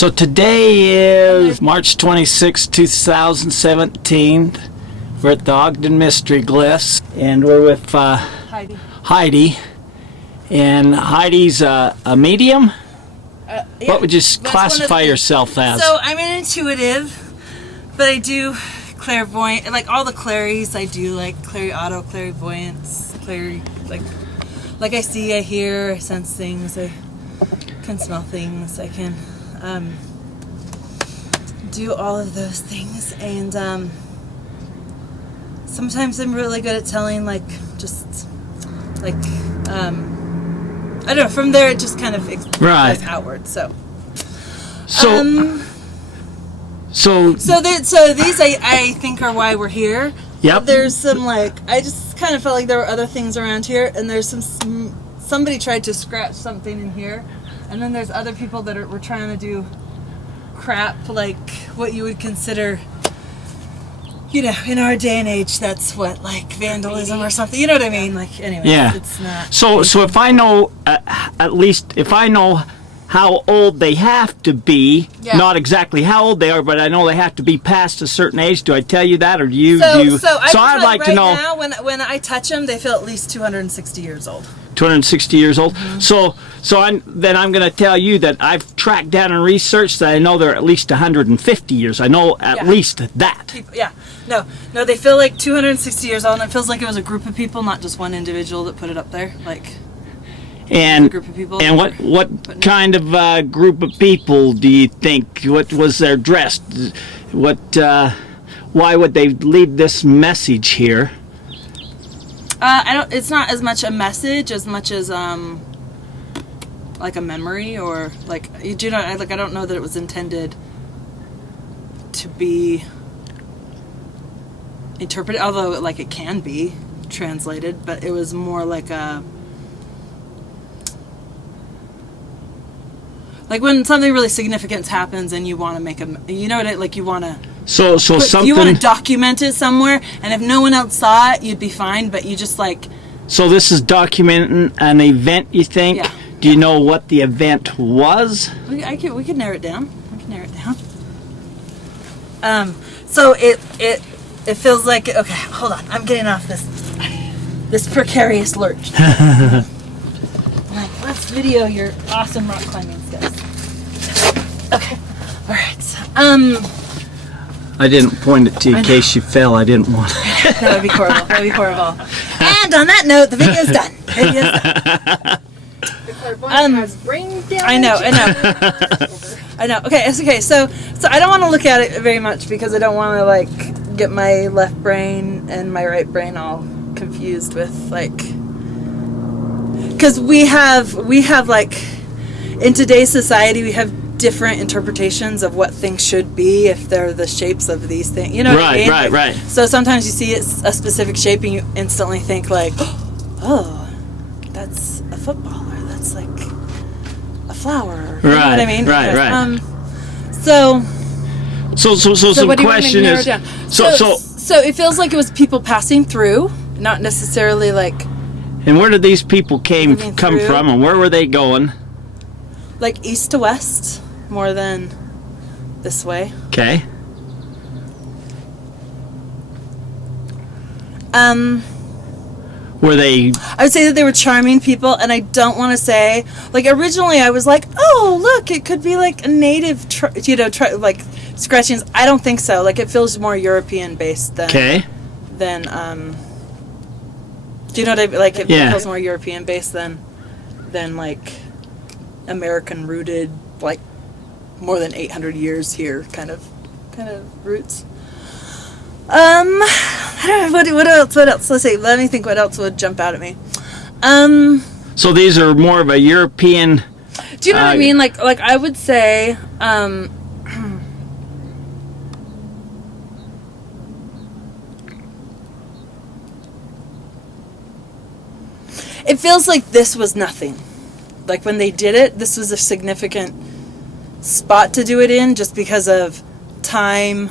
So today is March 26, 2017. We're at the Ogden Mystery Glyphs, and we're with Heidi. And Heidi's a medium? Yeah, what would you classify yourself as? So I'm an intuitive, but I do clairvoyant, like all the clairies I do, like clairauto, clairvoyance, like I see, I hear, I sense things, I can smell things, I can do all of those things, and sometimes I'm really good at telling, I don't know, from there it just kind of goes outward, so these I think are why we're here. Yep. There's some, I just kind of felt like there were other things around here, and there's somebody tried to scratch something in here, and then there's other people that were trying to do crap, like what you would consider, in our day and age, that's what, vandalism or something, you know what I mean? Anyway, yeah. It's not. So if I know, at least if I know how old they have to be, not exactly how old they are, but I know they have to be past a certain age. Do I tell you that, or do you? So I'd like to know. Now, when I touch them, they feel at least 260 years old. 260 years old. Mm-hmm. So I'm going to tell you that I've tracked down and researched that I know they're at least 150 years. I know at least that. No, they feel like 260 years old, and it feels like it was a group of people, not just one individual that put it up there. And a group of people. And what kind of group of people do you think? What was their dress? Why would they leave this message here? It's not as much a message as much as a memory, or I don't know that it was intended to be interpreted, although it can be translated, but it was more like a. When something really significant happens and you want to make you want to. You want to document it somewhere, and if no one else saw it, you'd be fine. But you just So this is documenting an event, you think? Yeah. Do you know what the event was? We could narrow it down. So it feels like, okay. Hold on, I'm getting off this precarious lurch. Let's video your awesome rock climbing skills. Okay. All right. I didn't point it to you in case you fell. I didn't want it. That would be horrible. And on that note, the video's done. Has brain damage. I know. Okay. It's okay. So I don't want to look at it very much because I don't want to get my left brain and my right brain all confused with because we have in today's society we have different interpretations of what things should be if they're the shapes of these things. You know what I mean? Right. So sometimes you see it's a specific shape and you instantly think oh, that's a football, or that's a flower. You know what I mean? Right. So the question is, so it feels like it was people passing through, not necessarily And where did these people come from, and where were they going? East to west, more than this way. Okay. Were they? I would say that they were charming people, and I don't want to say originally I was oh look, it could be a native, scratchings. I don't think so. It feels more European based than. Okay. Than Do you know what I mean? It feels more European based than American rooted, more than 800 years here kind of roots. I don't know what else. Let's see. Let me think. What else would jump out at me? So these are more of a European. Do you know what I mean? I would say. It feels like this was nothing. When they did it, this was a significant spot to do it in, just because of time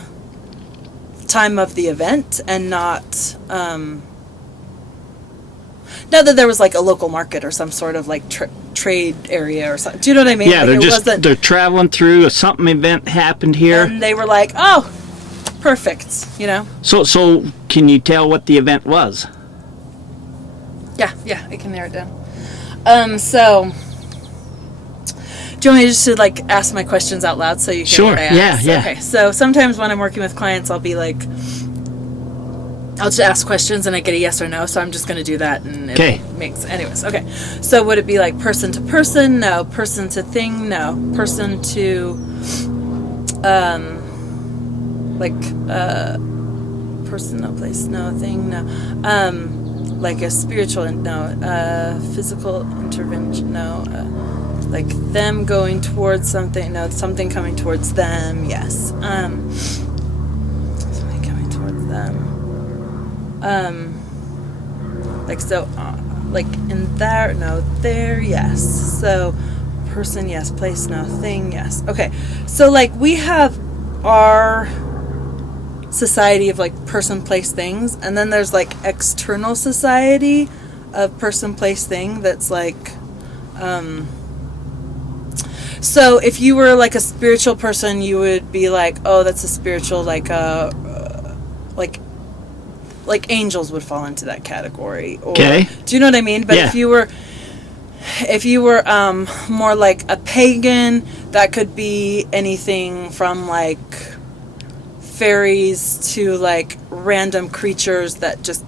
of the event, and not that there was a local market or some sort of trade area or something. Do you know what I mean? Yeah, they're traveling through. Something event happened here. And they were like, oh, perfect, you know? So can you tell what the event was? Yeah, I can narrow it down. So, do you want me just to like ask my questions out loud so you can Sure, what I ask? yeah. Okay, so sometimes when I'm working with clients, I'll be like, I'll just ask questions and I get a yes or no, so I'm just going to do that. And Okay. Anyways, okay. So would it be like person to person? No. Person to thing? No. Person to, person, no place, no thing, no. Like a spiritual, no. Physical intervention, no. Like them going towards something, no. Something coming towards them, yes. Something coming towards them. Like so, like in there, no, there, yes. So, person, yes. Place, no. Thing, yes. Okay. So, like, we have our society of like person, place, things, and then there's like external society of person, place, thing. That's like, so if you were like a spiritual person, you would be like, oh, that's a spiritual, like like angels would fall into that category. Or, Okay. do you know what I mean? But Yeah. if you were more like a pagan, that could be anything from like fairies to like random creatures that just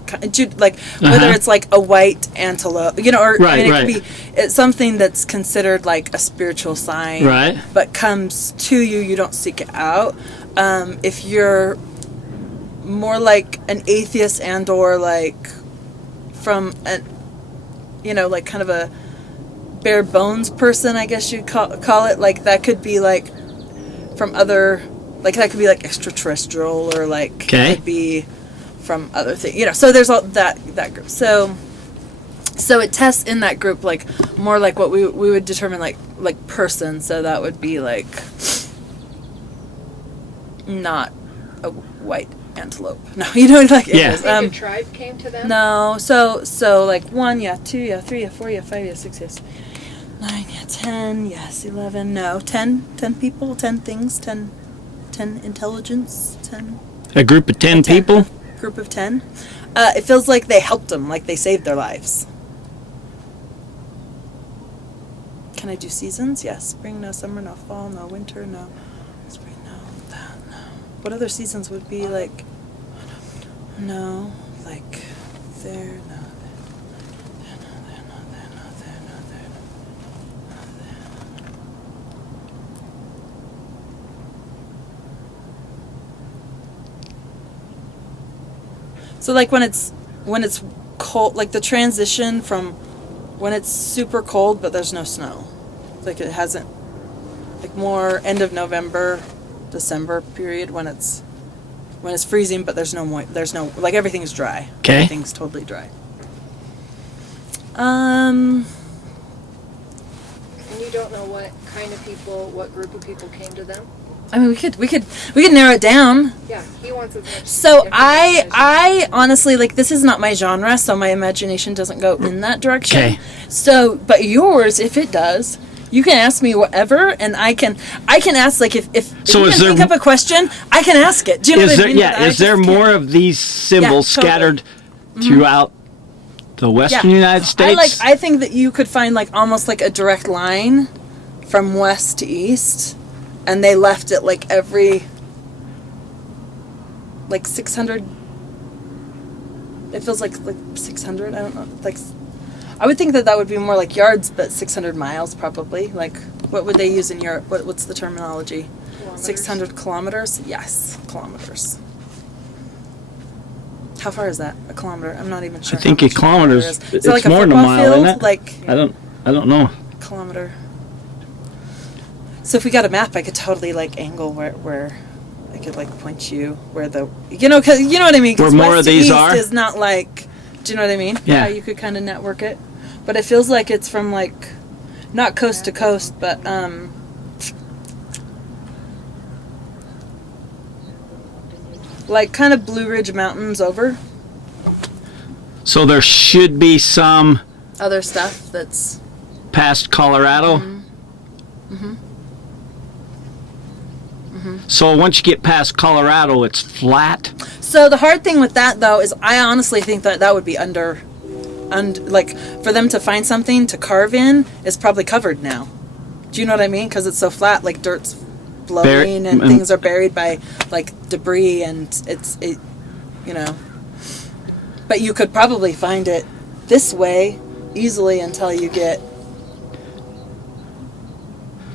like whether it's like a white antelope, you know, or Right, I mean, it right. could be it's something that's considered like a spiritual sign, Right. but comes to you. You don't seek it out. If you're more like an atheist and or like from an, you know, like kind of a bare bones person, I guess you'd call it, like that could be like from other, like that could be like extraterrestrial or like could be from other things, you know. So there's all that group. So it tests in that group like more like what we would determine like person. So that would be like not a white antelope. No, you know, like Yeah. it is. Think a tribe came to them? No, so like 1, yeah, 2, yeah, 3, yeah, 4, yeah, 5, yeah, 6, yes, 9, yeah, 10, yes, 11, no, 10 people, 10 things, 10 intelligence, 10. A group of 10 people? Group of 10. It feels like they helped them, like they saved their lives. Can I do seasons? Yes. Spring, no. Summer, no. Fall, no. Winter, no. Spring, no. That, no. What other seasons would be like? No. Like there, no. There, no. There, no. There, no. There, no. There, no. There. So like when it's cold, like the transition from when it's super cold but there's no snow, like it hasn't, like more end of November, December period when it's freezing but there's no like everything's dry. Okay. Everything's totally dry. And you don't know what kind of people, what group of people came to them? I mean, we could narrow it down. Yeah, he wants as much. So I honestly, like, this is not my genre, so my imagination doesn't go in that direction. Okay. So, but yours, if it does, you can ask me whatever, and I can ask, like, if So you is can there think up a question, I can ask it. Do you know what I mean? But I is there just more can't- of these symbols Yeah, totally. scattered throughout the western United States? I think that you could find, like, almost like a direct line from west to east. And they left it like every, like 600. It feels like 600. I don't know. Like, I would think that would be more like yards, but 600 miles probably. Like, what would they use in Europe? What's the terminology? Kilometers. 600 kilometers. Yes, kilometers. How far is that? A kilometer? I'm not even sure. I think how a much kilometer is Is it's it like a more than a football mile, field? isn't it? Like I don't know. kilometer. So if we got a map, I could totally like angle where I could like point you where the, you know, 'cause, you know what I mean. 'Cause Where more west of to these east are? is not like, do you know what I mean? Yeah. How you could kind of network it, but it feels like it's from like, not coast to coast, but like kind of Blue Ridge Mountains over. So there should be some Other stuff that's past Colorado. So once you get past Colorado, it's flat. So the hard thing with that, though, is I honestly think that would be like, for them to find something to carve in is probably covered now. Do you know what I mean? Because it's so flat, like dirt's blowing and things are buried by like debris, and it, you know. But you could probably find it this way easily until you get.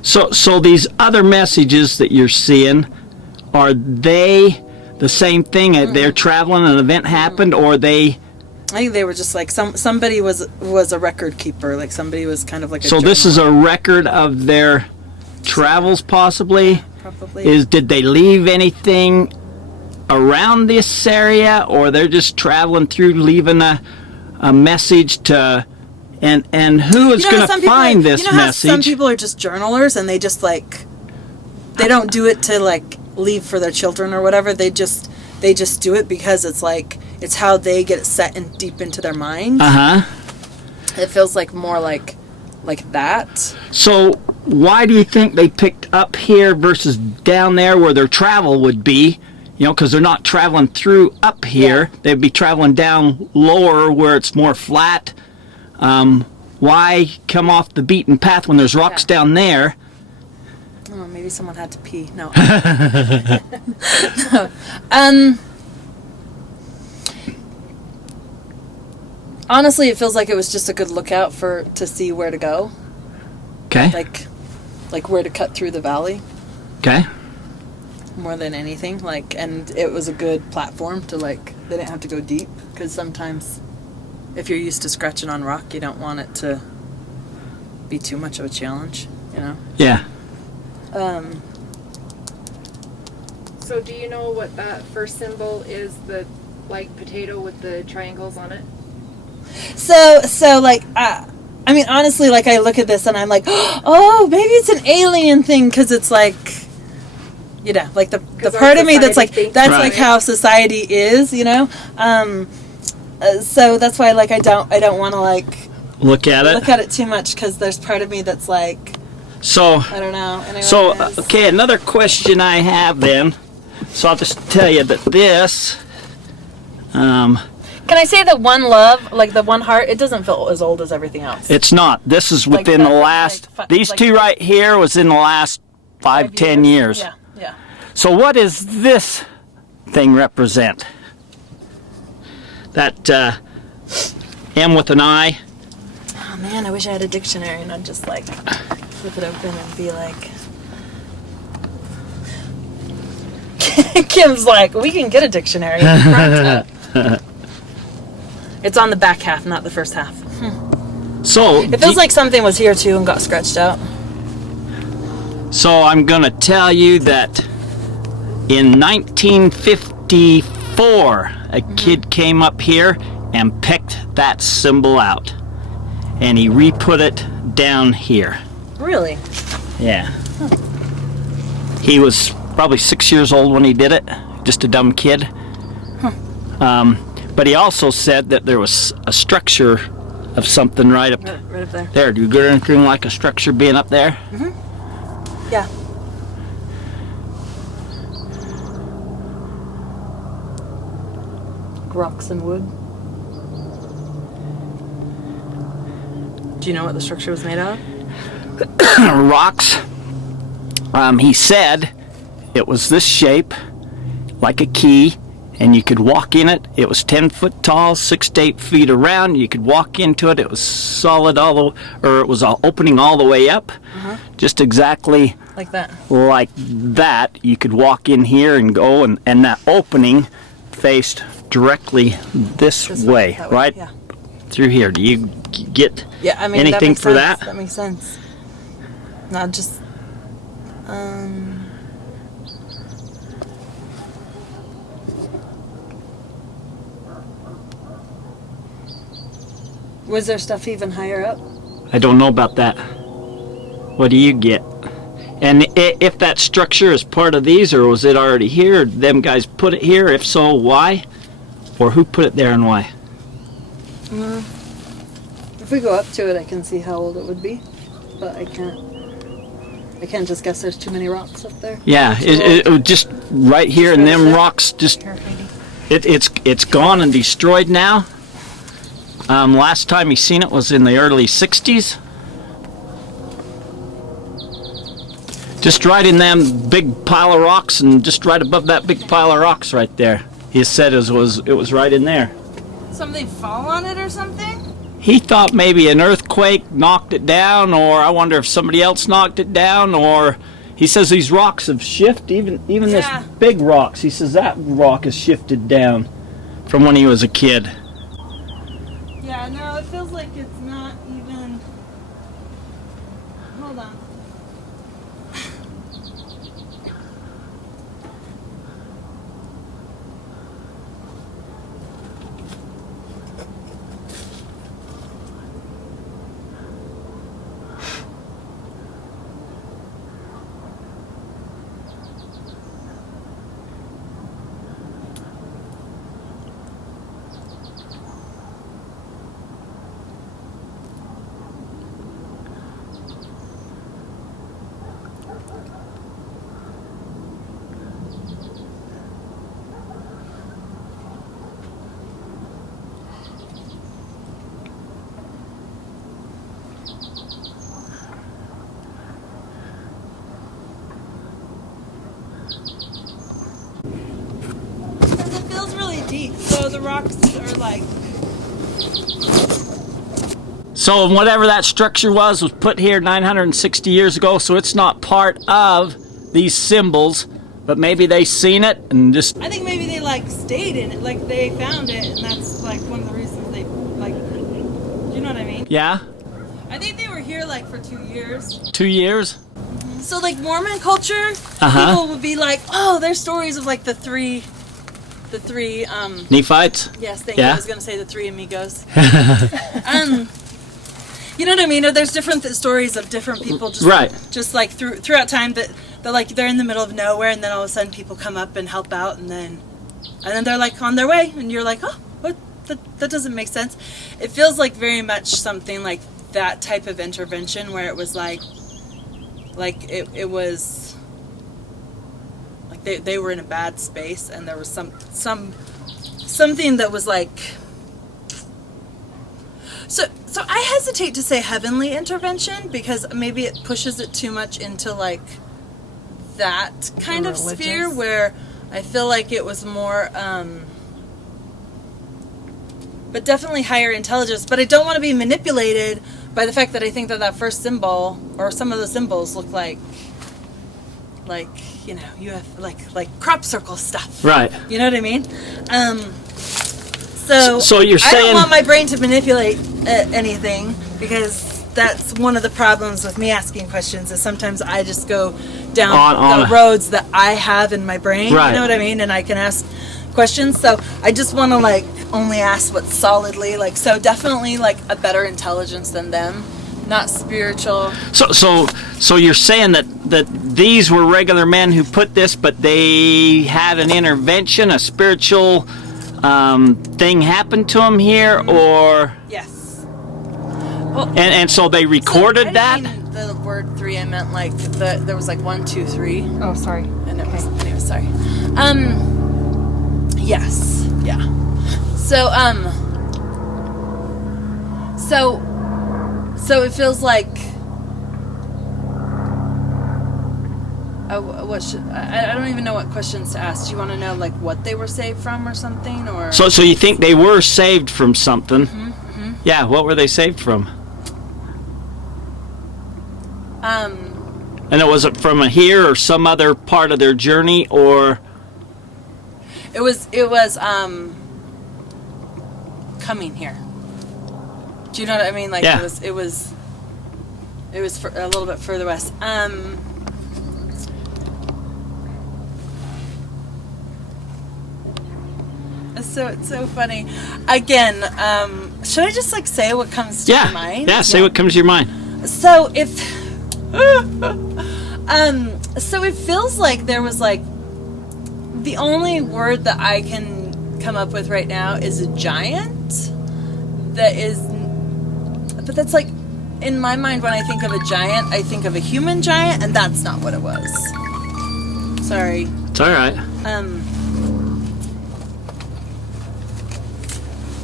So these other messages that you're seeing, are they the same thing? They're traveling, an event happened, or they? I think they were just like somebody was a record keeper, like somebody was kind of like a. So this is a record of their travels, possibly. Probably. Did they leave anything around this area, or they're just traveling through, leaving a message to? And who is going to find this message? Some people are just journalers, and they just like, they don't do it to like leave for their children or whatever. They just do it because it's like, it's how they get it set in deep into their mind. It feels like more like that. So why do you think they picked up here versus down there where their travel would be? You know, because they're not traveling through up here. Yeah. They'd be traveling down lower where it's more flat. Why come off the beaten path when there's rocks down there? Oh, maybe someone had to pee. No. Honestly, it feels like it was just a good lookout to see where to go. Okay. Like where to cut through the valley. Okay. More than anything, and it was a good platform to they didn't have to go deep, because sometimes if you're used to scratching on rock, you don't want it to be too much of a challenge, you know? Yeah. So do you know what that first symbol is, the like potato with the triangles on it? So I mean, honestly, I look at this and I'm like, oh, maybe it's an alien thing, because it's like, you know, like the part of me that's like, that's right. Like how society is, you know? So that's why I don't want to look at it too much, because there's part of me that's like, so I don't know. Anyway, so okay, another question I have then. So I'll just tell you that this. Can I say that one love, like the one heart, it doesn't feel as old as everything else. It's not. This is within the last. These two right here was in the last 5-10 years. Yeah. Yeah. So what does this thing represent? That M with an I. Oh man, I wish I had a dictionary and I'd just flip it open and be like. Kim's like, we can get a dictionary. It's on the back half, not the first half. So it feels like something was here too and got scratched out. So I'm gonna tell you that in 1954, a kid came up here and picked that symbol out, and he re-put it down here. Really? Yeah. He was probably 6 years old when he did it, just a dumb kid. But he also said that there was a structure of something right up there. There, do you get anything like a structure being up there? Yeah. Rocks and wood. Do you know what the structure was made out of? Rocks. He said it was this shape, like a key, and you could walk in it. It was 10 foot tall, 6 to 8 feet around. You could walk into it. It was solid it was opening all the way up, just exactly like that. Like that. You could walk in here and go, and that opening faced directly this way, right? Yeah. Through here. Do you get anything for that? That makes sense. Not just. Was there stuff even higher up? I don't know about that. What do you get? And if that structure is part of these, or was it already here? Or them guys put it here? If so, why? Or who put it there and why? If we go up to it, I can see how old it would be, but I can't just guess. There's too many rocks up there. Yeah, it just right here, and them rocks just it's gone and destroyed now. Last time he seen it was in the early '60s. Just right in them big pile of rocks, and just right above that big pile of rocks right there. He said it was right in there. Something fall on it or something? He thought maybe an earthquake knocked it down, or I wonder if somebody else knocked it down, or he says these rocks have shifted, even this big rocks. He says that rock has shifted down from when he was a kid. Yeah, no, it feels like it's not even... Hold on. So the rocks are like... So whatever that structure was put here 960 years ago, so it's not part of these symbols, but maybe they seen it and just... I think maybe they like stayed in it, like they found it, and that's like one of the reasons they like... You know what I mean? Yeah? I think they were here like for 2 years. 2 years? So like Mormon culture, people would be like, oh, there's stories of like the three Nephites? Yes, thank you. I was going to say the three amigos. You know what I mean? Or there's different stories of different people just like throughout time that they're in the middle of nowhere, and then all of a sudden people come up and help out, and then they're like on their way, and you're like, oh, what? That doesn't make sense. It feels like very much something like that type of intervention where it was like it was like they were in a bad space, and there was something that was like... So I hesitate to say heavenly intervention, because maybe it pushes it too much into like that kind of sphere, where I feel like it was more but definitely higher intelligence. But I don't want to be manipulated by the fact that I think that first symbol, or some of the symbols, look like you know, you have like crop circle stuff, right? You know what I mean? So you're saying... I don't want my brain to manipulate anything, because that's one of the problems with me asking questions, is sometimes I just go down the roads that I have in my brain, right. You know what I mean? And I can ask questions, so I just want to like only ask what's solidly like, so definitely like a better intelligence than them, not spiritual. So you're saying that these were regular men who put this, but they had an intervention, a spiritual thing happened to them here, or... Yes. Well, and so they recorded that? I didn't mean the word three, I meant like there was like 1, 2, 3. Oh, sorry. And it was... Anyway, sorry. Yes. Yeah. So it feels like... I don't even know what questions to ask. Do you want to know like what they were saved from or something, or? So you think they were saved from something? Mm-hmm. Yeah. What were they saved from? And it was it from here or some other part of their journey, or? It was coming here. Do you know what I mean? Like yeah. It was for a little bit further west. So it's so funny. Again, should I just like say what comes to my mind? Yeah, say what comes to your mind. So so it feels like there was like, the only word that I can come up with right now is a giant. but that's like, in my mind, when I think of a giant, I think of a human giant, and that's not what it was. Sorry. It's all right.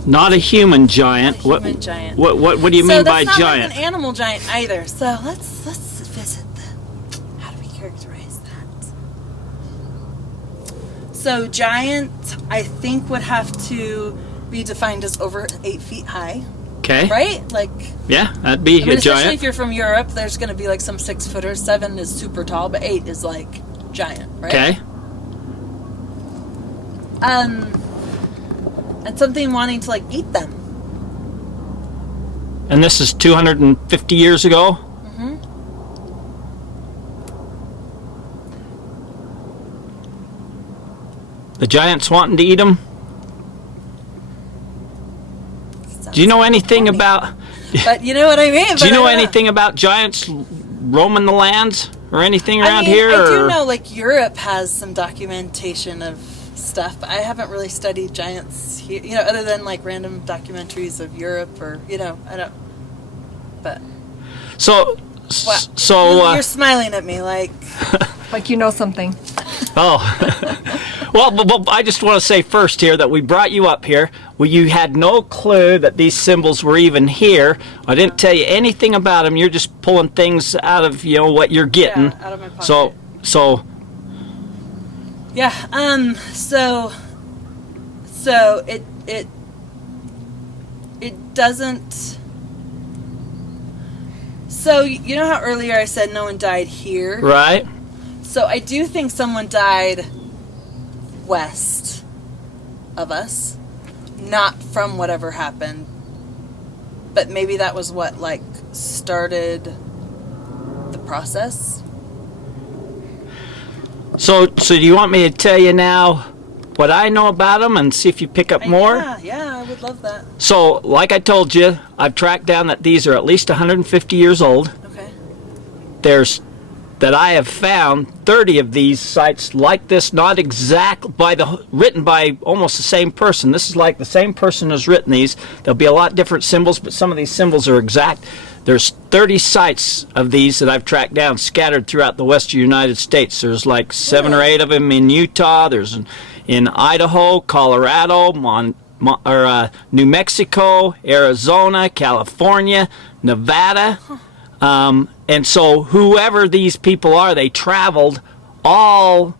Not a human giant. A human giant. What do you mean by giant? So that's not giant? like an animal giant either. So let's visit how do we characterize that? So giant, I think, would have to be defined as over 8 feet high. Okay. Right? Like. Yeah, that'd be a giant. Especially if you're from Europe, there's going to be like some 6-footers. 7 is super tall, but 8 is like giant, right? Okay. And something wanting to like eat them. And this is 250 years ago? Mm-hmm. The giants wanting to eat them? Do you know anything about... But you know what I mean? Do you know anything about giants roaming the lands or anything around here? I or? do know like Europe has some documentation of stuff, but I haven't really studied giants here, you know, other than like random documentaries of Europe or, you know, I don't, but. So you're smiling at me like. Like you know something. Oh. Well, I just want to say first here that we brought you up here. Well, you had no clue that these symbols were even here. I didn't tell you anything about them. You're just pulling things out of, you know, what you're getting. Yeah, out of my pocket. So. Yeah. So it doesn't. So you know how earlier I said no one died here? Right. So I do think someone died west of us, not from whatever happened, but maybe that was what like started the process. So do you want me to tell you now what I know about them and see if you pick up more? Yeah, I would love that. So, like I told you, I've tracked down that these are at least 150 years old. Okay. That I have found 30 of these sites like this, not exact written by almost the same person. This is like the same person has written these. There'll be a lot different symbols, but some of these symbols are exact. There's 30 sites of these that I've tracked down scattered throughout the western United States. There's like 7 or 8 of them in Utah. There's in Idaho, Colorado, New Mexico, Arizona, California, Nevada. And so whoever these people are, they traveled all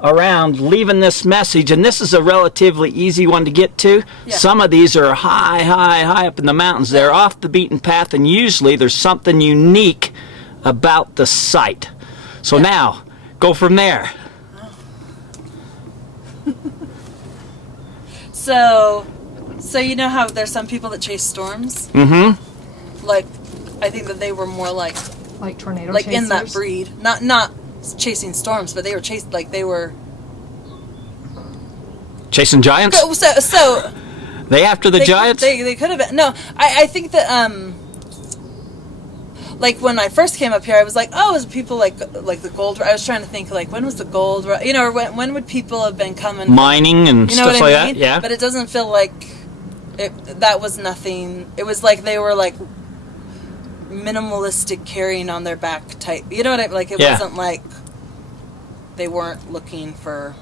around leaving this message, and this is a relatively easy one to get to. Yeah. Some of these are high up in the mountains. They're off the beaten path, and usually there's something unique about the site. So now, go from there. So you know how there's some people that chase storms? Mm-hmm. Like, I think that they were more like tornado like chasers? in that breed. Not chasing storms, but they were they were chasing giants? So they after the giants? They could have been. No, I think that like when I first came up here, I was like, oh, is people like the gold? I was trying to think like when was the gold? You know, or when would people have been coming mining and you know stuff what like I mean? that? Yeah. But it doesn't feel like that was nothing. It was like they were like minimalistic carrying on their back type. You know what I like? It wasn't like they weren't looking for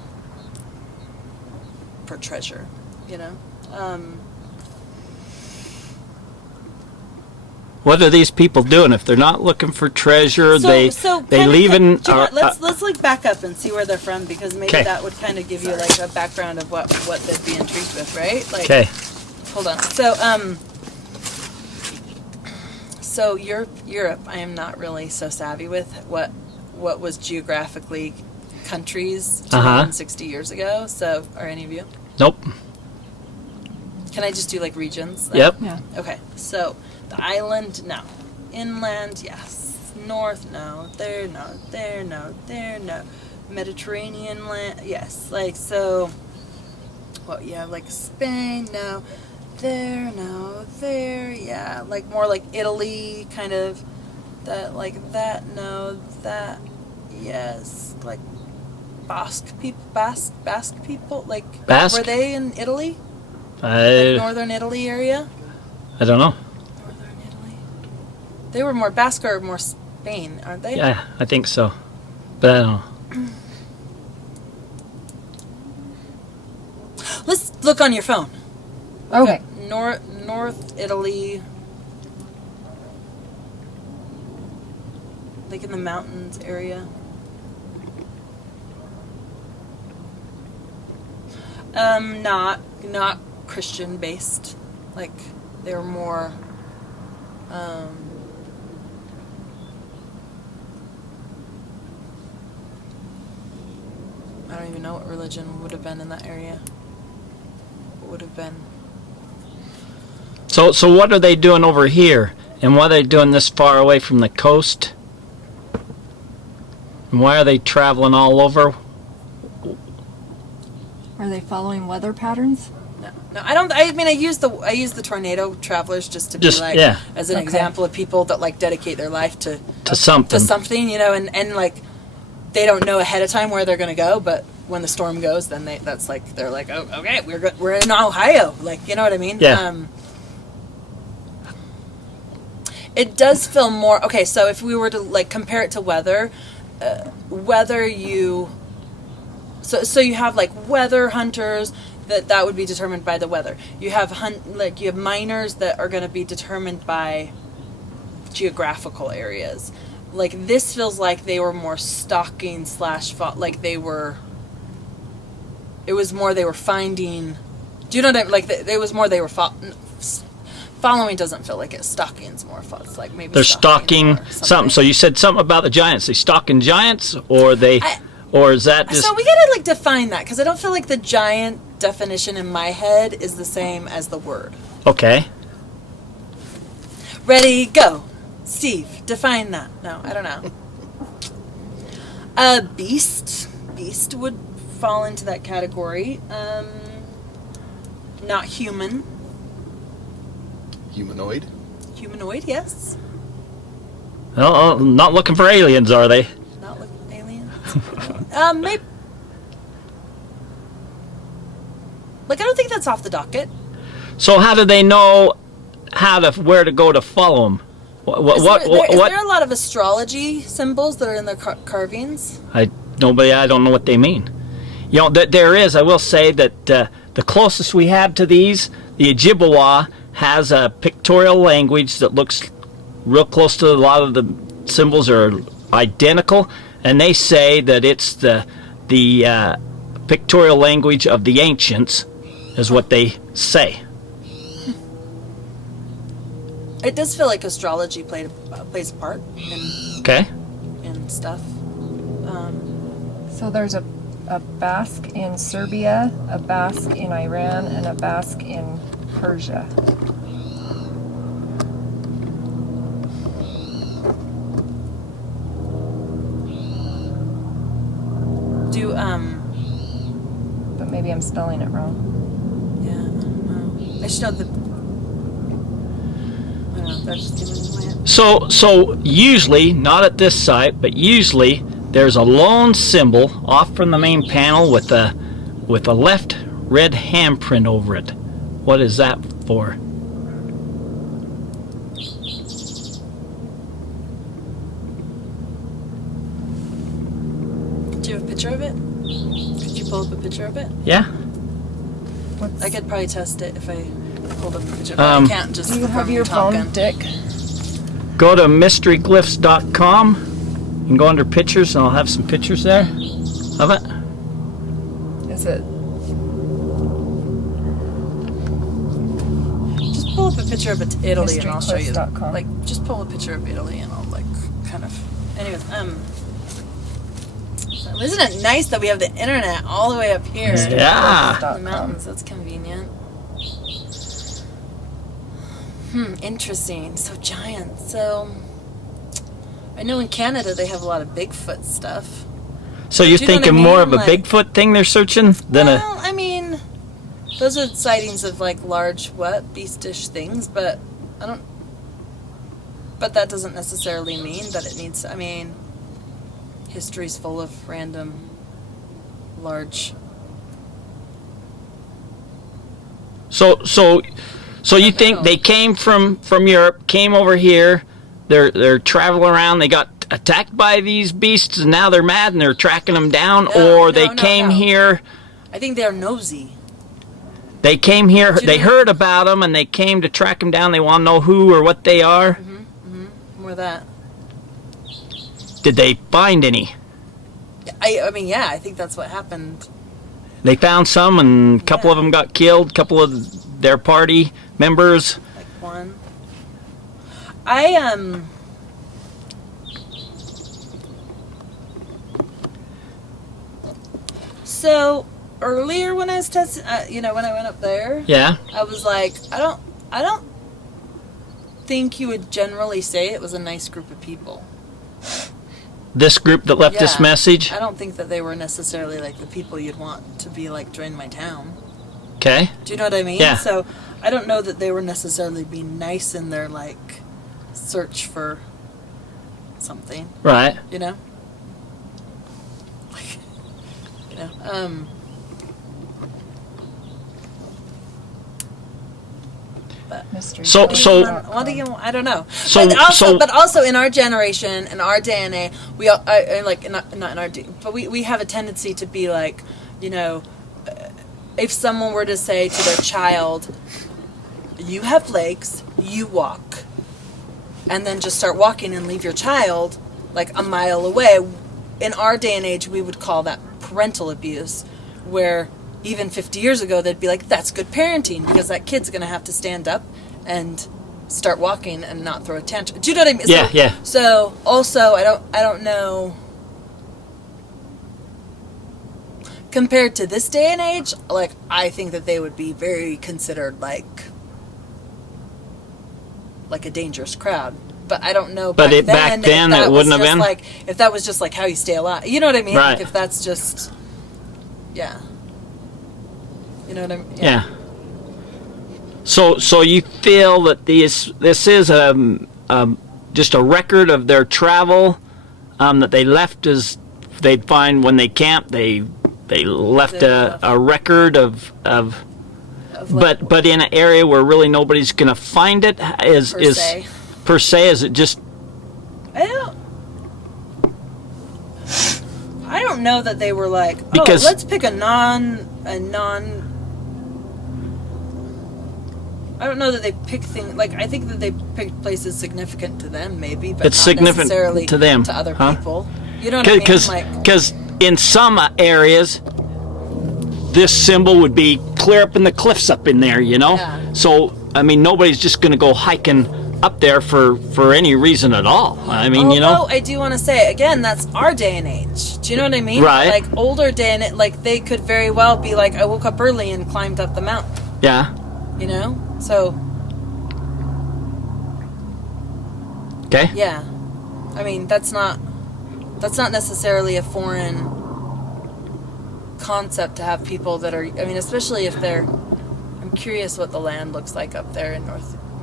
treasure. You know. What are these people doing if they're not looking for treasure? They leaving. Let's like back up and see where they're from, because maybe that would kind of give you like a background of what they'd be intrigued with, right? Like, okay. Hold on. So Europe, I am not really so savvy with what was geographically countries 260 years ago. So, are any of you? Nope. Can I just do like regions? Yep. Yeah. Okay. So, the island, no. Inland, yes. North, no. There, no. There, no. There, no. Mediterranean land, yes. Like, so, well, yeah, like Spain, no. There, no. There, yeah. Like, more like Italy, kind of. That, like, that, no. That, yes. Like, Basque people, like, Basque? were they in Italy? Like northern Italy area? I don't know. Northern Italy. They were more Basque or more Spain, aren't they? Yeah, I think so. But I don't know. Let's look on your phone. Okay. North Italy. Like in the mountains area. Not Christian based. Like they were more I don't even know what religion would have been in that area. What would have been? So what are they doing over here? And why are they doing this far away from the coast? And why are they traveling all over? Are they following weather patterns? No, I don't. I mean, I use the tornado travelers just to be like as an example of people that like dedicate their life to something, you know, and like they don't know ahead of time where they're going to go, but when the storm goes, then they're like, oh, okay, we're in Ohio, like, you know what I mean? Yeah. It does feel more okay. So if we were to like compare it to weather, so you have like weather hunters that would be determined by the weather. You have you have miners that are going to be determined by geographical areas. Like this feels like they were more stalking / like they were. It was more they were finding. Do you know what I mean? Like it was more they were following. Doesn't feel like it. Stalking's more fun. It's like maybe they're stalking something. So you said something about the giants. They stalking giants, or they, or is that just? So we gotta like define that because I don't feel like the giant definition in my head is the same as the word. Okay. Ready, go. Steve, define that. No, I don't know. Beast would fall into that category. Not human. Humanoid? Humanoid, yes. Oh, not looking for aliens, are they? Not looking for aliens. Maybe. Like, I don't think that's off the docket. So how do they know where to go to follow them? Is there a lot of astrology symbols that are in their carvings? I don't know what they mean. You know, there is. I will say that the closest we have to these, the Ojibwa has a pictorial language that looks real close to a lot of the symbols are identical, and they say that it's the pictorial language of the ancients, is what they say. It does feel like astrology plays a part in stuff. So there's a Basque in Serbia, a Basque in Iran, and a Basque in Persia. But maybe I'm spelling it wrong. Yeah, I don't know. I should know I don't know. That's just in my head. So usually, not at this site, but usually there's a lone symbol off from the main panel with a left red handprint over it. What is that for? Do you have a picture of it? Could you pull up a picture of it? Yeah. I could probably test it if I pulled up a picture. But I can't just. Do you have your phone, Dick? Go to mysteryglyphs.com and go under pictures, and I'll have some pictures there of it. Is it? Just pull up a picture of Italy and I'll show you. Mysteryglyphs.com. Like, just pull a picture of Italy and I'll like kind of. Anyways, isn't it nice that we have the internet all the way up here? Yeah. The mountains. That's convenient. Interesting. So giant. So I know in Canada they have a lot of Bigfoot stuff. So you're Do you know thinking what I more mean? of a Like- Bigfoot thing they're searching than Well, I mean, those are sightings of like large beastish things, but I don't. But that doesn't necessarily mean that it needs. I mean, history's full of random, large. So you think know. they came from Europe, came over here, they're traveling around. They got attacked by these beasts, and now they're mad and they're tracking them down, No, or they came here. I think they're nosy. They came here. They heard about them, and they came to track them down. They want to know who or what they are. More that. Did they find any? I mean, yeah, I think that's what happened. They found some, and a couple of them got killed. A couple of their party members. Like one. So earlier when I was testing, when I went up there, Yeah. I was like, I don't think you would generally say it was a nice group of people. This group that left this message. I don't think that they were necessarily like the people you'd want to be like join my town. Okay. Do you know what I mean? Yeah. So I don't know that they were necessarily being nice in their like search for something. Right. You know? Like, you know. Mystery. So What do you? I don't know. So- But also in our generation, in our day and age, we all, like not in our day, but we have a tendency to be like, if someone were to say to their child, "You have legs, you walk," and then just start walking and leave your child like a mile away, in our day and age, we would call that parental abuse, where even 50 years ago, they'd be like, that's good parenting because that kid's going to have to stand up and start walking and not throw a tantrum. Do you know what I mean? Yeah, so, yeah. So also, I don't know. Compared to this day and age, like, I think that they would be very considered like a dangerous crowd. But I don't know. But back then it wouldn't have been. Like, if that was just like how you stay alive. You know what I mean? Right. Like if that's just, yeah. You know what I mean? Yeah. So you feel that this is just a record of their travel, that they left as they'd find when they camped. They left a record of like, but in an area where really nobody's gonna find it. Per se, is it just? I don't know that they were like, Because- let's pick a non. I don't know that they pick things like, I think that they picked places significant to them, maybe, but It's not significant necessarily to them, to other huh? people. You know what I mean? Because in some areas, this symbol would be clear up in the cliffs up in there, you know. Yeah. So I mean, nobody's just going to go hiking up there for any reason at all. I mean, you know. Although I do want to say again, that's our day and age. Do you know what I mean? Right. Like older day and like they could very well be like, I woke up early and climbed up the mountain. Yeah. You know. So. Okay. Yeah. I mean, that's not necessarily a foreign concept to have people that are, I mean, especially if they're, I'm curious what the land looks like up there in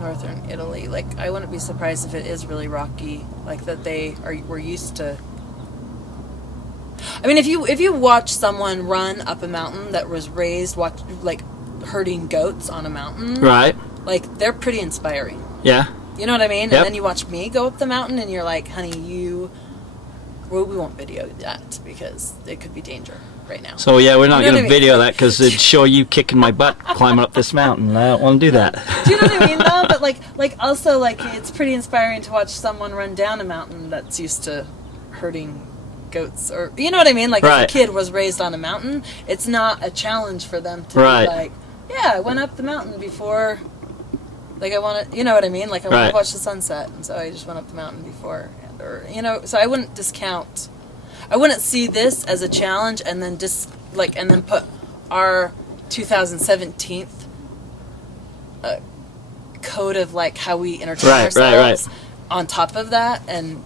northern Italy. Like, I wouldn't be surprised if it is really rocky, like that were used to. I mean, if you watch someone run up a mountain that was raised, like herding goats on a mountain, Right. like they're pretty inspiring. Yeah. You know what I mean? Yep. And then you watch me go up the mountain and you're like, honey, well, we won't video that because it could be danger right now. So yeah, we're not You know going what to I mean? video that because it'd show you kicking my butt climbing up this mountain. I don't want to do that. Do you know what I mean though? But like also like it's pretty inspiring to watch someone run down a mountain that's used to herding goats, or you know what I mean? Like Right. if a kid was raised on a mountain, it's not a challenge for them to Right. be like, yeah, I went up the mountain before. Like I want to, you know what I mean? Like I want Right. to watch the sunset, and so I just went up the mountain before, or you know. So I wouldn't discount. I wouldn't see this as a challenge, and then and then put our 2017 code of like how we entertain ourselves on top of that, and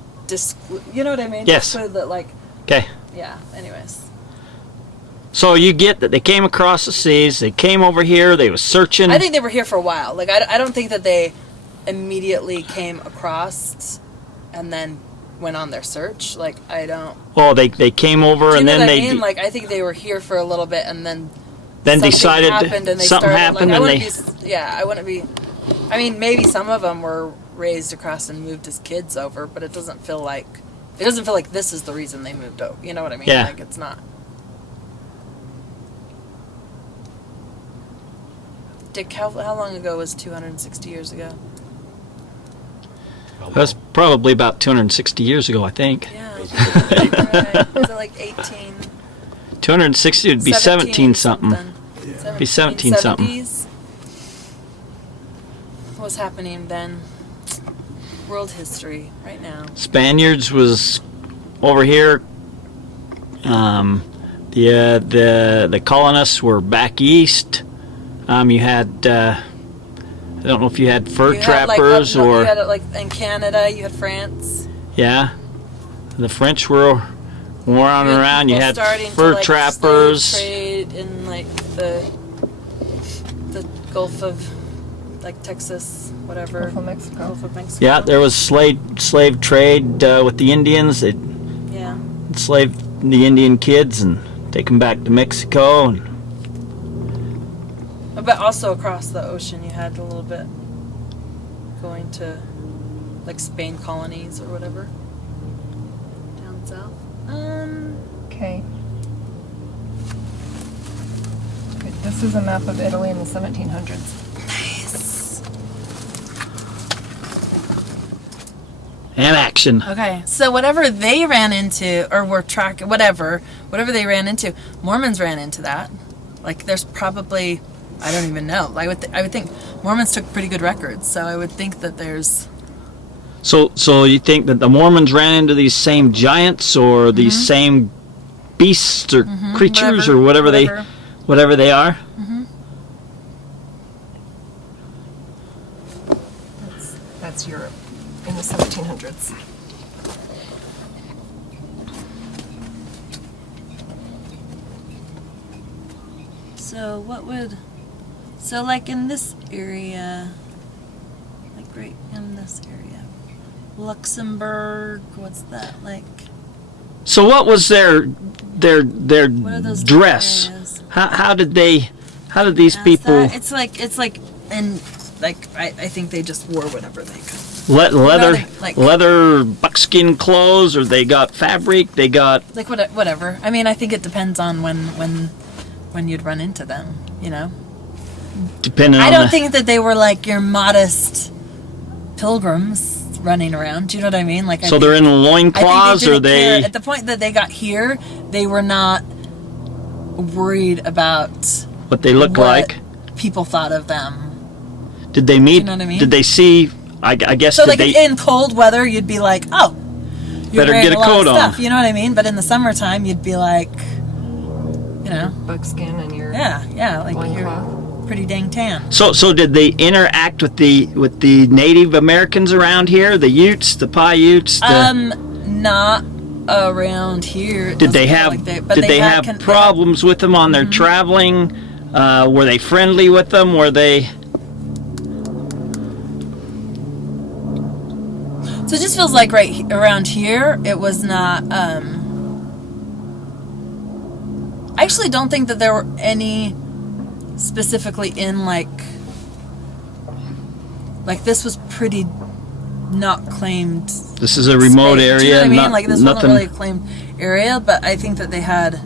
you know what I mean? Yes. So that like, Okay. yeah. Anyways. So you get that they came across the seas, they came over here, they was searching. I think they were here for a while. Like I don't think that they immediately came across and then went on their search. Like I don't. Well, they came over Do you and know then what they I mean? Like I think they were here for a little bit and then then something decided happened and they something started, happened like, and I wouldn't be. I mean, maybe some of them were raised across and moved his kids over, but it doesn't feel like this is the reason they moved over. You know what I mean? Yeah. Like it's not. Dick, how long ago was 260 years ago? That's probably about 260 years ago, I think. Yeah. Right. Was it like 18? 260 would be 17 something. Yeah. Be 17 something. 70s? What's happening then? World history right now. Spaniards was over here. The colonists were back east. You had I don't know if you had fur trappers or you had it like in Canada. You had France. Yeah, the French were around. You had fur trappers. Trade in like the Gulf of like Texas, whatever. Gulf of Mexico. Gulf of Mexico. Yeah, there was slave trade with the Indians. They enslaved the Indian kids and take them back to Mexico. But also across the ocean, you had a little bit going to like Spain colonies or whatever down south. Okay. This is a map of Italy in the 1700s. Nice. And action. Okay, so whatever they ran into, or were tracking, whatever they ran into, Mormons ran into that. Like, there's probably, I don't even know. I would think Mormons took pretty good records, so I would think that there's. So you think that the Mormons ran into these same giants or these same beasts or creatures or whatever they are? Mm-hmm. That's Europe in the 1700s. So like in this area, like right in this area, Luxembourg, what's that like? So what was their What are those dress? areas? How did these people It's like and like I think they just wore whatever they could. leather buckskin clothes, or they got fabric? They got Like whatever. I mean, I think it depends on when you'd run into them. You know. depending I on don't think that they were like your modest pilgrims running around. Do you know what I mean? Like, So they're in loincloths, or they? At the point that they got here, they were not worried about What they look what like? people thought of them. Did they meet? You know what I mean? Did they see? I guess So, did like they? in cold weather, you'd be like, "Oh, you're Better wearing get a lot coat of on." stuff." You know what I mean? But in the summertime, you'd be like, you know, Buckskin and your yeah, like you're loincloth. pretty dang tan. So did they interact with the Native Americans around here? The Utes, the Paiutes. Not around here. It Did they doesn't feel have like did they have problems with them on their traveling? Were they friendly with them? Were they? So it just feels like right around here, it was not. I actually don't think that there were any specifically in like this was pretty not claimed. This is a remote space. area. Do you know what I mean? Not, Like this nothing. wasn't really a claimed area, but I think that they had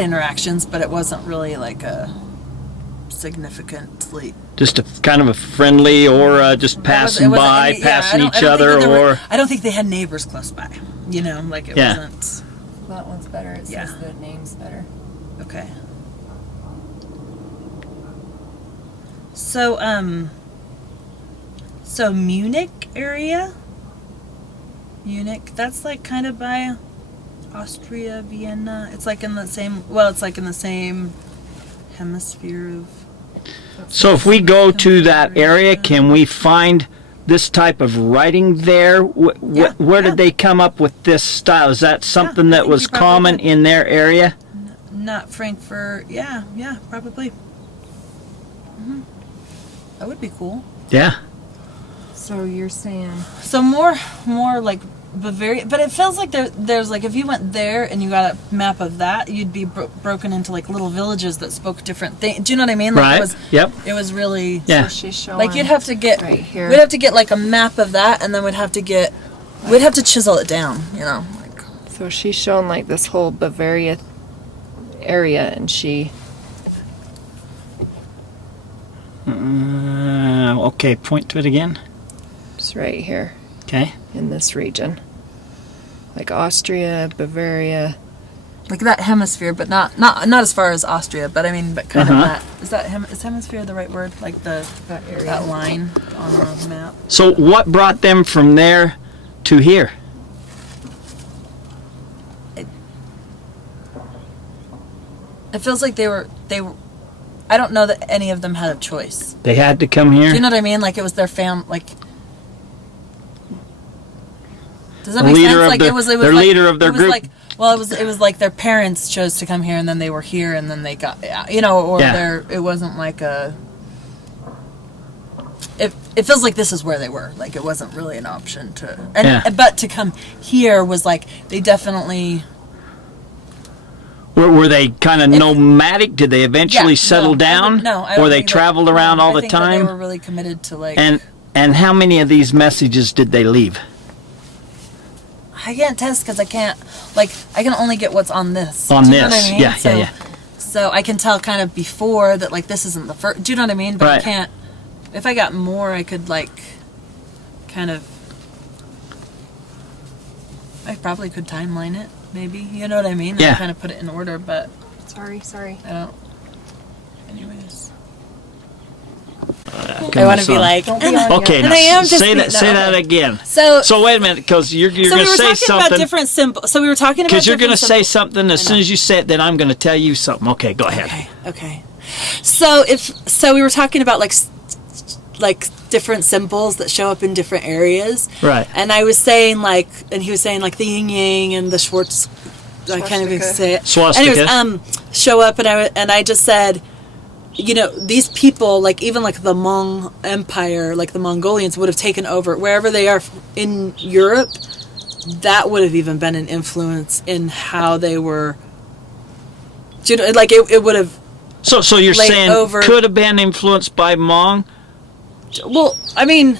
interactions, but it wasn't really like a significantly. Just a kind of a friendly, or just passing by, passing each other, or. I don't think they had neighbors close by. You know, like it Yeah. wasn't. That one's better. It Yeah. says the name's better. Okay. So Munich area? Munich, that's like kind of by Austria, Vienna. It's like in the same, hemisphere of. So if we go to that area, can we find this type of writing there? Where did they come up with this style? Is that something that think was you probably common did. in their area? Not Frankfurt. Yeah, probably. That would be cool. Yeah. So you're saying So more like Bavaria, but it feels like there's like if you went there and you got a map of that, you'd be broken into like little villages that spoke different things. Do you know what I mean? Like Right. It was really Yeah. So she's showing like you'd have to get right here. we'd have to get like a map of that, and then we'd have to chisel it down. You know, like So she's shown like this whole Bavaria area, and she Okay, point to it again. is right here Okay. in this region, like Austria, Bavaria. like that hemisphere, but not as far as Austria. But I mean, but kind of that is hemisphere the right word? Like that area. that line on the map. So what brought them from there to here? It feels like they were. I don't know that any of them had a choice. They had to come here. Do you know what I mean? Like it was their Like, does that The make leader sense? of Like the- it was their like, leader of their it was group. Like, well, it was like their parents chose to come here, and then they were here, and then they got, or Yeah. it wasn't like a. It feels like this is where they were. Like it wasn't really an option to, but to come here was like they definitely. Were they kind of nomadic? Did they eventually settle down? I Or don't they think traveled that, around all I the think that time? They were really committed to like. And how many of these messages did they leave? I can't test because I can't. Like I can only get what's on this. On Do you know this, what I mean? yeah, So, yeah. So I can tell kind of before that like this isn't the first. Do you know what I mean? But I Right. can't. If I got more, I could like, kind of. I probably could timeline it, maybe. You know what I mean? Yeah. And kind of put it in order, but Sorry. I don't. Anyways. I Come want on, to be son. like. Don't be on Okay, And now I am just say that. no, Say that okay. again. So. So wait a minute, because you're So going we to were say talking about something. different symbols. So we were talking about Because you're going to different say symbols. something. As soon as you say it, then I'm going to tell you something. Okay, go ahead. Okay. So we were talking about like different symbols that show up in different areas. Right. And I was saying and he was saying like the yin yang and the Schwartz. I can't even Swastika. say it. Swastika. Anyways, show up, and I just said, these people, like even like the Mong Empire, like the Mongolians would have taken over wherever they are in Europe. That would have even been an influence in how they were. Like it would have. So you're laid saying over- could have been influenced by Mong? Well, I mean,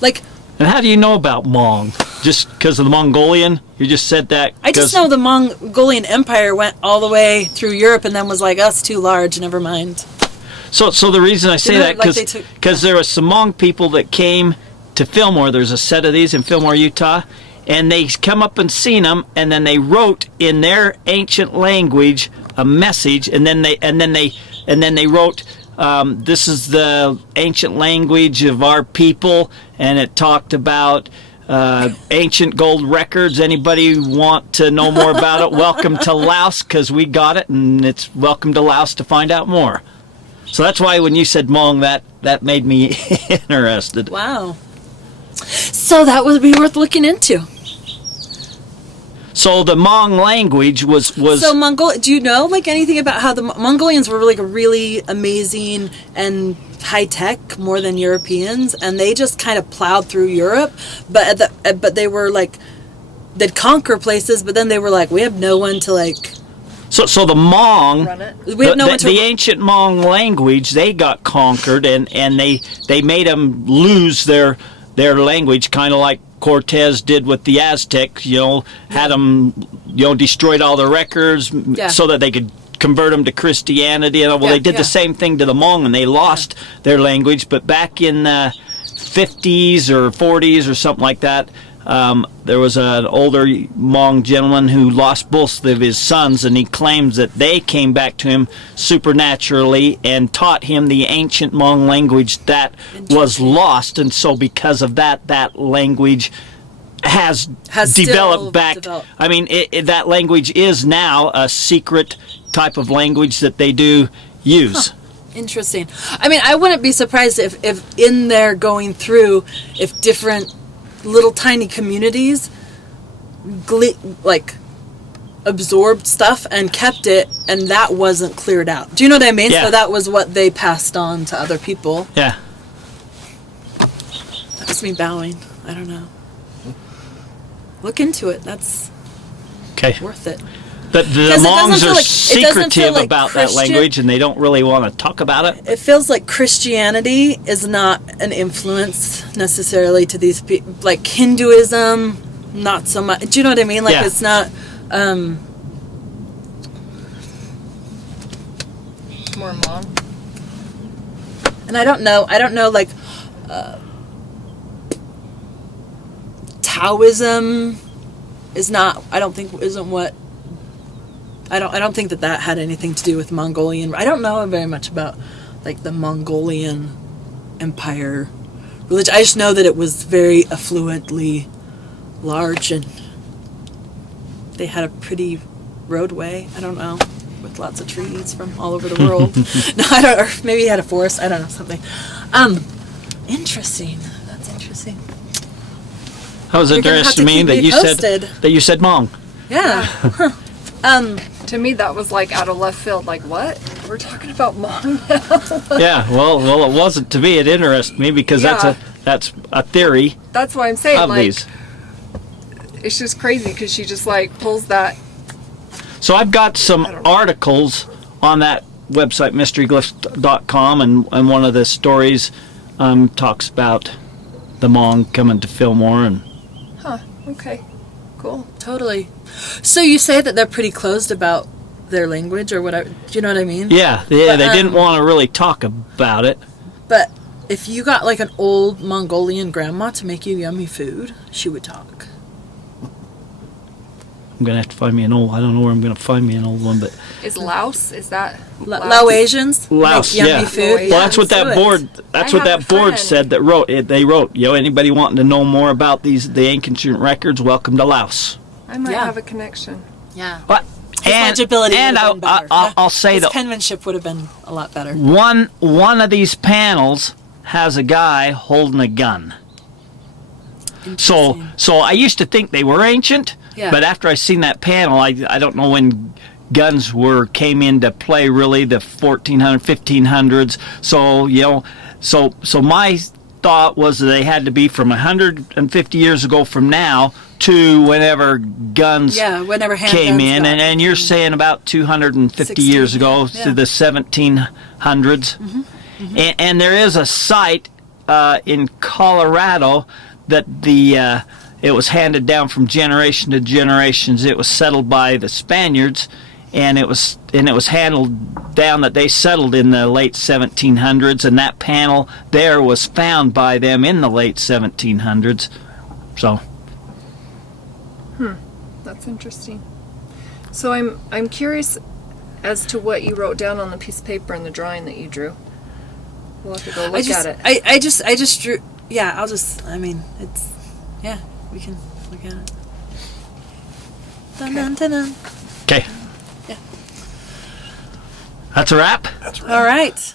like And how do you know about Mong? Just because of the Mongolian? You just said that? I just 'cause- know the Mongolian Empire went all the way through Europe and then was like, "Us too large, never mind." So the reason I say know, that, like they took- because there were some Hmong people that came to Fillmore. There's a set of these in Fillmore, Utah, and they come up and seen them, and then they wrote in their ancient language a message, and then they wrote, "This is the ancient language of our people," and it talked about. Ancient gold records. Anybody want to know more about it? Welcome to Laos, because we got it, and it's welcome to Laos to find out more. So that's why when you said Hmong, that made me interested. Wow. So that would be worth looking into. So the Hmong language was So do you know like anything about how the Mongolians were like really amazing and high tech more than Europeans, and they just kind of plowed through Europe, but they were like they'd conquer places, but then they were like, we have no one to like. so the Hmong, Run it. We have no one to. the ancient Hmong language, they got conquered, and they made them lose their language, kind of like Cortez did with the Aztecs. Had them destroyed all their records so that they could convert them to Christianity. And they did the same thing to the Hmong, and they lost their language. But back in the 50s or 40s or something like that, there was an older Hmong gentleman who lost both of his sons, and he claims that they came back to him supernaturally and taught him the ancient Hmong language that was lost. And so because of that language has developed back. I mean, that language is now a secret type of language that they do use. Interesting. I mean, I wouldn't be surprised if in there going through, if different little tiny communities absorbed stuff and kept it, and that wasn't cleared out. Do you know what I mean? Yeah. So that was what they passed on to other people. Yeah. That was me bowing. I don't know. look into it. That's Okay. worth it. But the 'Cause it doesn't Mongs feel are like- it doesn't feel secretive like about that Christian- language, and they don't really want to talk about it. It feels like Christianity is not an influence necessarily to these people. Like Hinduism, not so much. Do you know what I mean? Like Yeah. it's not. More Mong. And I don't know. Like Taoism is not. I don't think isn't what. I don't think that had anything to do with Mongolian. I don't know very much about like the Mongolian Empire religion. I just know that it was very affluently large, and they had a pretty roadway. I don't know, with lots of trees from all over the world. No, I don't. Or maybe he had a forest. I don't know, something. Interesting. That's interesting. That was You're gonna have interesting to to me keep that me you posted. said Mong. Yeah. To me, that was like out of left field. Like, what? We're talking about Mong now? Yeah, well, it wasn't to me. It interested me because Yeah. that's a theory That's why I'm saying, of like, these. it's just crazy because she just like pulls that. So I've got some articles on that website, mysteryglyphs.com, and one of the stories talks about the Mong coming to Fillmore, and Huh. Okay. Cool. Totally. So you say that they're pretty closed about their language or whatever. Do you know what I mean? yeah, they didn't want to really talk about it. But if you got like an old Mongolian grandma to make you yummy food, she would talk. I'm gonna have to find me an old. I don't know where I'm gonna find me an old one, but Is Laos? Is that Laoasians Laos, make yummy yeah. food. Well, Well, that's what do that it. board. That's I what have that a board friend. said. That wrote it. They wrote, anybody wanting to know more about the ancient records, welcome to Laos. I might Yeah. have a connection. Yeah. But His legibility and would have been better. I'll say His that penmanship would have been a lot better. one of these panels has a guy holding a gun. So I used to think they were ancient, Yeah. but after I seen that panel, I don't know when guns came into play really, the 1400s, 1500s. So so my thought was that they had to be from 150 years ago from now to whenever guns whenever handguns came in, got- and you're saying about 250 60, years ago yeah. to the 1700s. And there is a site in Colorado that it was handed down from generation to generations. It was settled by the Spaniards, and it was handled down that they settled in the late 1700s, and that panel there was found by them in the late 1700s. So That's interesting. So I'm curious as to what you wrote down on the piece of paper in the drawing that you drew. We'll have to go look at it. I just drew. Yeah, it's. Yeah, we can look at it. Dun, dun, dun, dun. okay, Yeah. that's a wrap. All right.